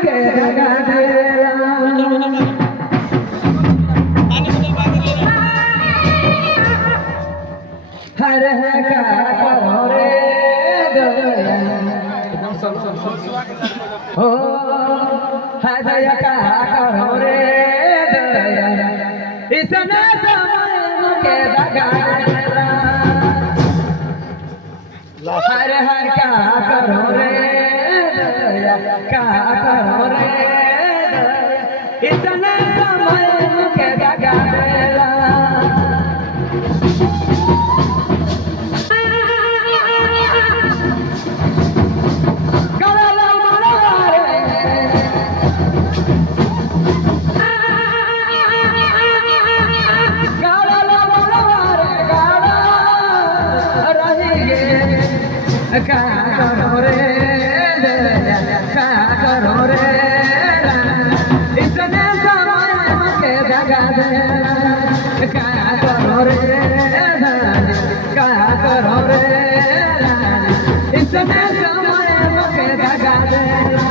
मुके दगा देला हर का करो रे दया हो हृदय का करो रे दया इसने समय मुके दगा देला हर का करो रे दया का करो रे दया इसने समय मुके दगा देला का करो रे का करो रे इसने समय मुके दगा देला का करो रे का करो रे इसने समय मुके दगा देला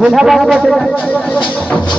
जिल्हा